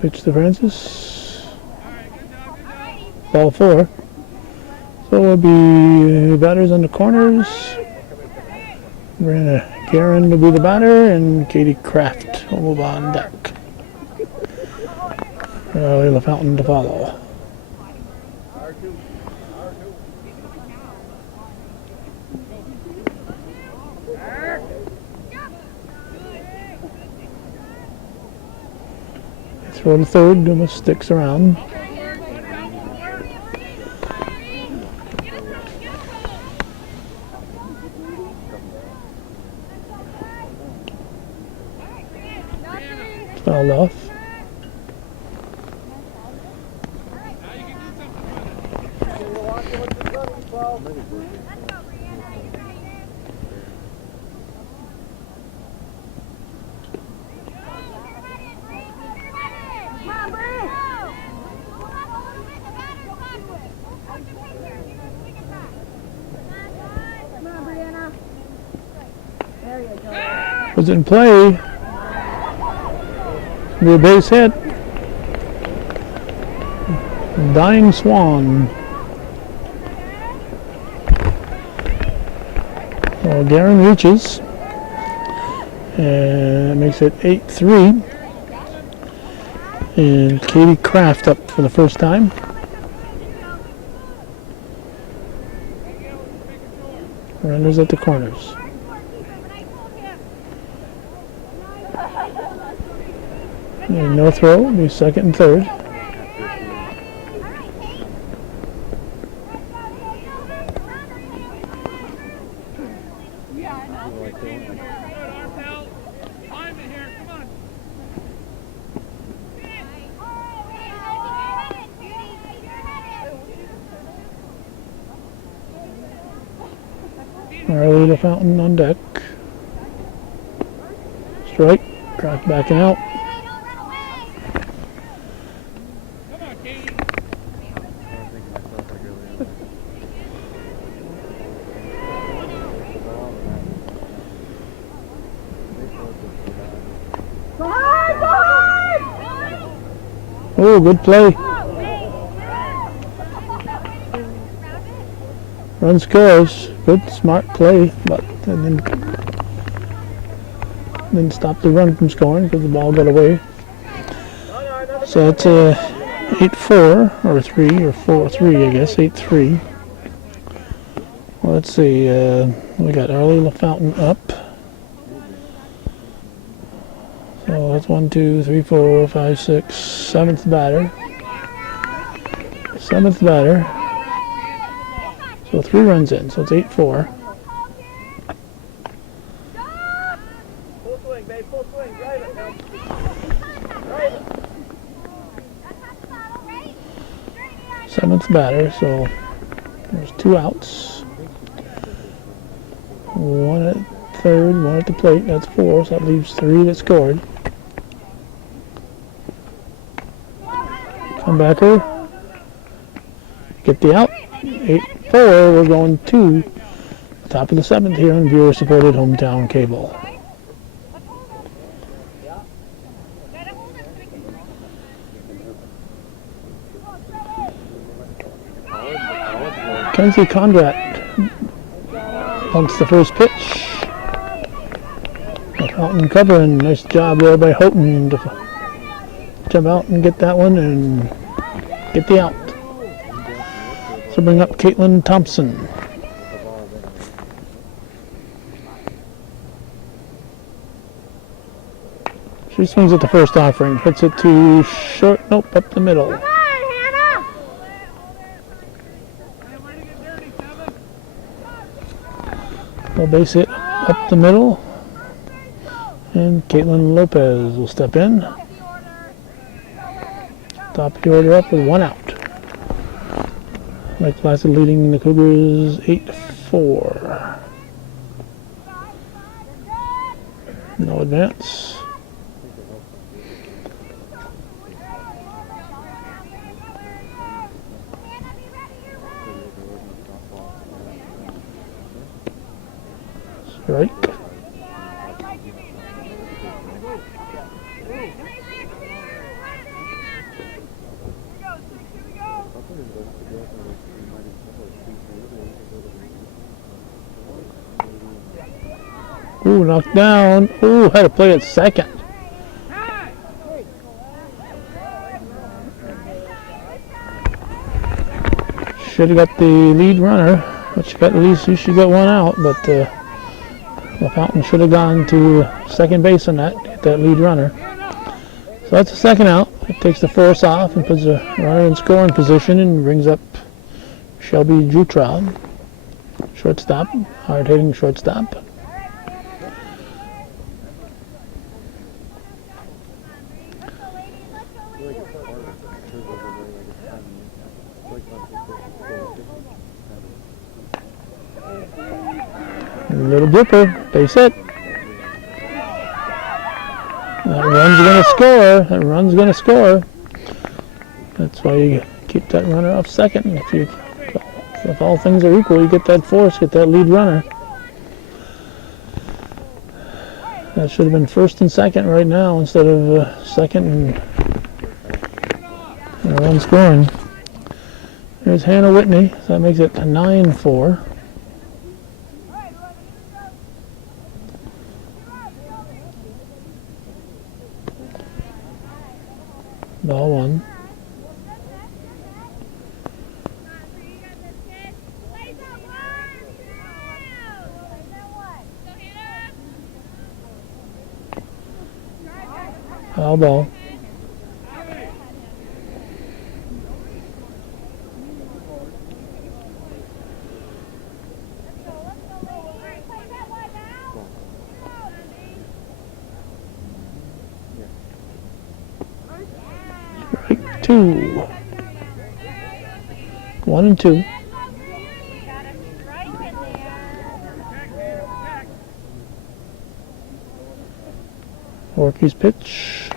Pitch to Francis. Ball 4. So it'll be batters on the corners. We're gonna Karen will be the batter and Katie Kraft will move on deck. Layla Fountain to follow. Throw to third, Dumas sticks around. Fouled off. Was in play. Be a base hit. Dying Swan. Well, Garen reaches. And that makes it 8-3. And Katie Kraft up for the first time. Runners at the corners. And no throw, be second and third. Early to Fountain on deck. Strike, Kraft backing out. Oh, good play. Run scores. Good, smart play, but then stop the run from scoring because the ball got away. So it's a 8-4 or 3 or 4-3, I guess. 8-3. Well, let's see. We got Arlie LaFountain up. So that's 1, 2, 3, 4, 5, 6, 7th batter. 7th batter. So 3 runs in, so it's 8-4. Full swing, babe, full swing. Drive it now. Drive it. 7th batter, so there's 2 outs. 1 at third, 1 at the plate. That's 4, so that leaves 3 that scored. Comebacker. Get the out. 8-4. We're going to the top of the 7th here on viewer-supported hometown cable. Kenzie Condrat pumps the first pitch. Houghton covering. Nice job there by Houghton to jump out and get that one and get the out. So bring up Caitlin Thompson. She swings at the first offering, hits it to short, nope, up the middle. Well, base hit up the middle, and Caitlin Lopez will step in. Top of the order up with 1 out. Mike Placid leading the Cougars 8-4. No advance. Strike. Ooh, knocked down. Ooh, had to play at second. Should have got the lead runner, but she got at least she got 1 out. But the Fountain should have gone to second base on that, get that lead runner. So that's a second out. It takes the force off and puts the runner in scoring position and brings up Shelby Jutraub, shortstop, hard-hitting shortstop. Little blooper, base hit. That run's gonna score. That run's gonna score. That's why you keep that runner off second. If all things are equal, you get that force, get that lead runner. That should have been first and second right now instead of second and a run scoring. There's Hannah Whitney. So that makes it 9-4. Ball 1. Foul ball. Strike 2. 1 and 2. Orky's pitch.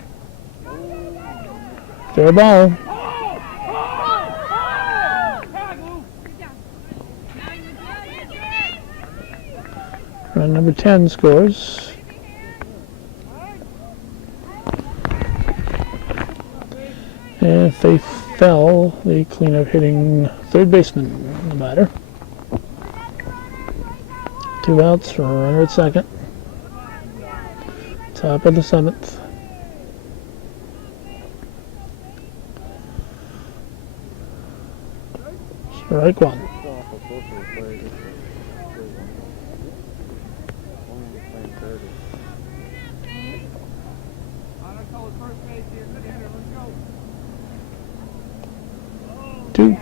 Fair ball. Run number 10 scores. And Faith Fell, the cleanup hitting third baseman in the batter. 2 outs for a runner at second. Top of the 7th. Strike 1. Two.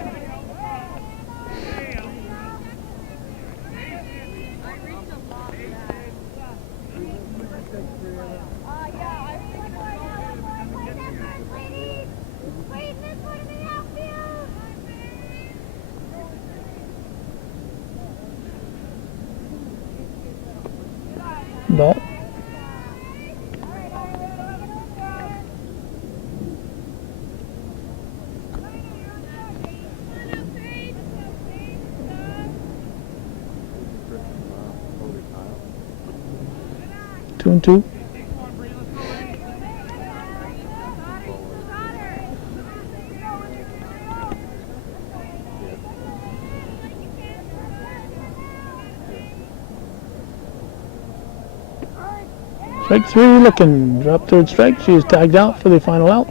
Ball. Two and two. Strike three looking. Drop third strike. She is tagged out for the final out.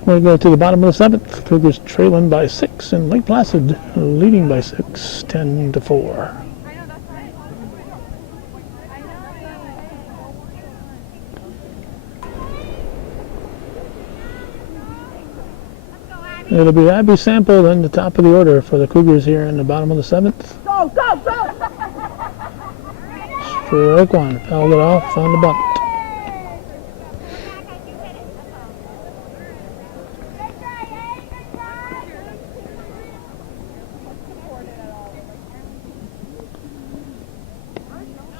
We're going to go to the bottom of the seventh. Cougars trailing by 6 and Lake Placid leading by 6, 10-4. It'll be Abby Sample in the top of the order for the Cougars here in the bottom of the seventh. Go, go, go! Strike one. Fouled it off on the bunt.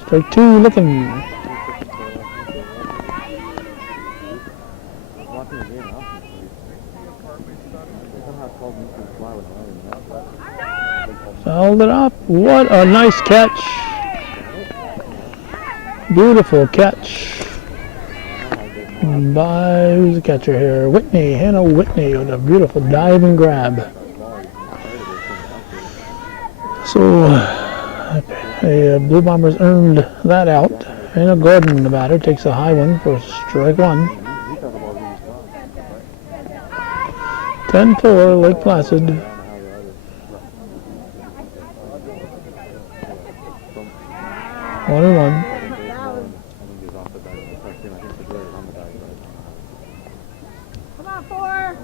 Strike two looking. Fouled it off. What a nice catch. Beautiful catch by, who's the catcher here? Whitney, Hannah Whitney with a beautiful dive and grab. So the Blue Bombers earned that out. Hannah Gordon, the batter, takes a high one for strike one. 10-4, Lake Placid. One and one. Come on, 4.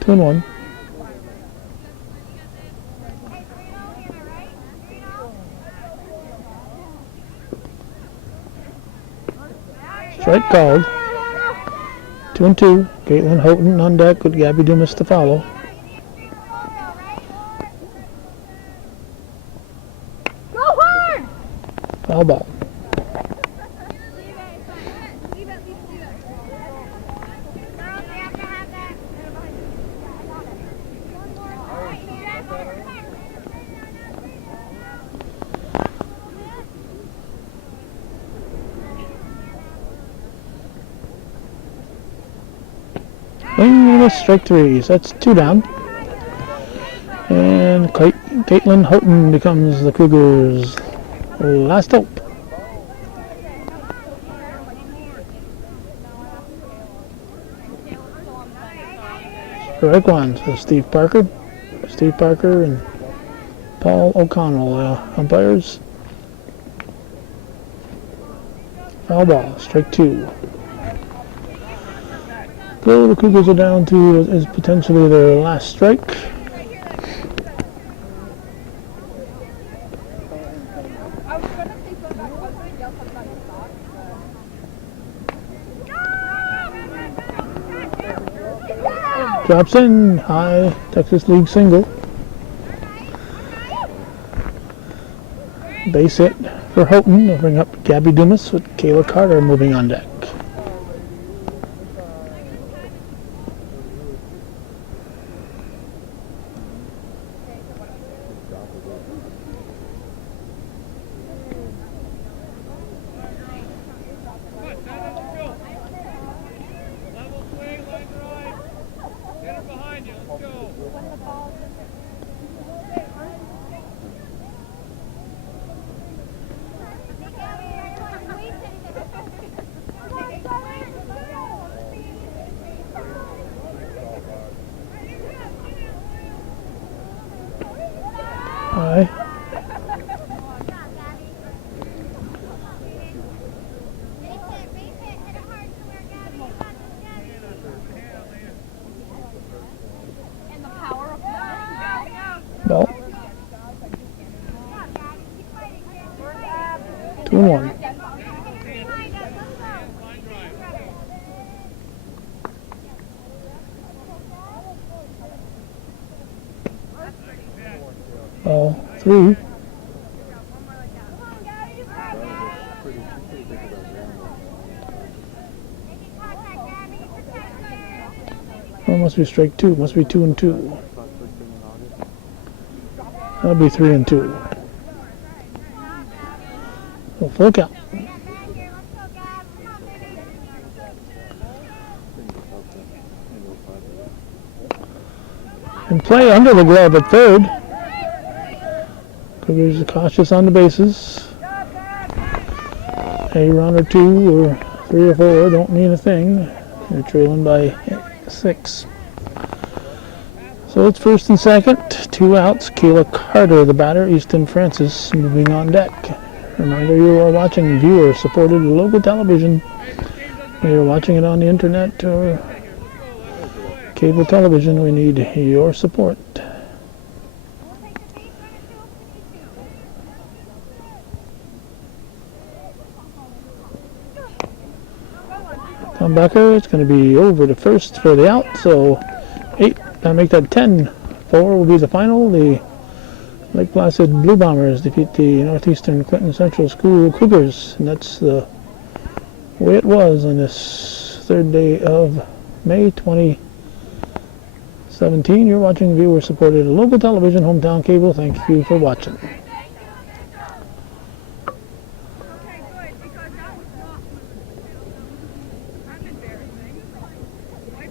2 and 1. Strike called. 2 and 2. Caitlin Houghton on deck with Gabby Dumas to follow. Go hard! Foul ball. Strike three, so that's 2 down. And Caitlin Houghton becomes the Cougars' last hope. Strike one, so Steve Parker and Paul O'Connell, umpires. Foul ball, strike 2. So the Cougars are down to is potentially their last strike. Drops in, high Texas League single. Base hit for Houghton to bring up Gabby Dumas with Kayla Carter moving on deck. Aye. Belt. 2 and 1. Ball through. Oh, must be strike two. Must be 2-2. That'll be 3-2. So full count. And play under the glove at third. Cougars are cautious on the bases. A run or two or 3 or 4 don't mean a thing. They're trailing by 6. So it's first and second. 2 outs. Kayla Carter, the batter. Easton Francis moving on deck. Reminder, you are watching viewer-supported local television. We are watching it on the internet or cable television. We need your support. Comebacker, it's going to be over to first for the out, so 8, that'll make that 10. 4 will be the final. The Lake Placid Blue Bombers defeat the Northeastern Clinton Central School Cougars, and that's the way it was on this 3rd day of May 2017. You're watching viewer-supported local television, hometown cable. Thank you for watching.